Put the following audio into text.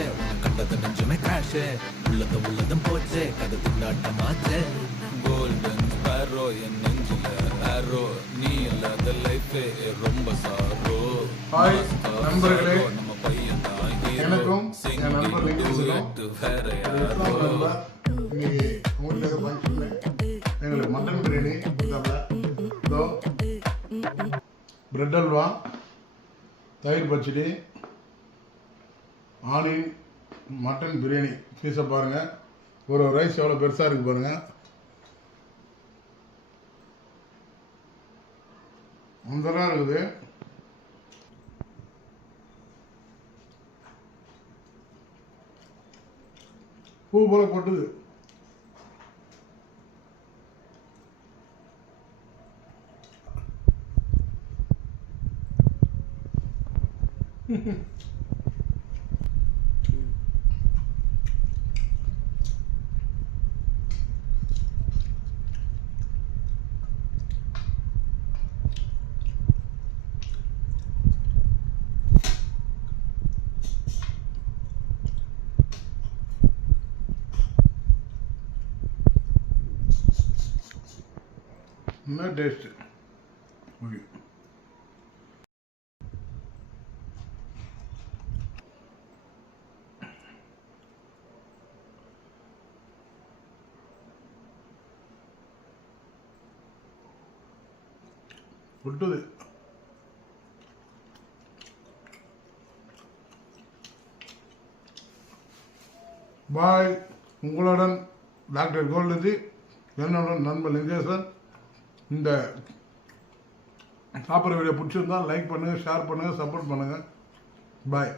ஆச்சு கண்டது நெஞ்சுமே கிராஷ் உள்ளதும் போச்சு கதை திண்டாட்டமாச்சு கோல்டன் ஸ்பேரோ என் நெஞ்சில ஆரோ நீ இல்லாத லைஃபே ரொம்ப சாரோ ஹாய் நண்பர்களே, நம்ம பையன் தான் எனக்கும் என் நண்பர் வேற யாரோ இன்னைக்கு உங்களுக்கு ஃபங்க்ஷன் எங்களுக்கு மட்டன் பிரியாணி இதோ பிரெட் அல்வா, தயிர் பச்சடி, ஆனியன் மட்டன் பிரியாணி பீஸை பாருங்கள். ஒரு ரைஸ் எவ்வளோ பெருசாக இருக்குது பாருங்கள். முந்தராக இருக்குது. பூ போல கொட்டுது. என்ன டேஸ்ட் ஓகே. விட்டுது. பாய். உங்களுடன் டாக்டர் கோல்டுஜி, என்னுடன் நண்பர் லிங்கேசன். இந்த சாப்பிட்ற வீடியோ பிடிச்சிருந்தா லைக் பண்ணுங்கள், ஷேர் பண்ணுங்கள், சப்போர்ட் பண்ணுங்கள். பாய்.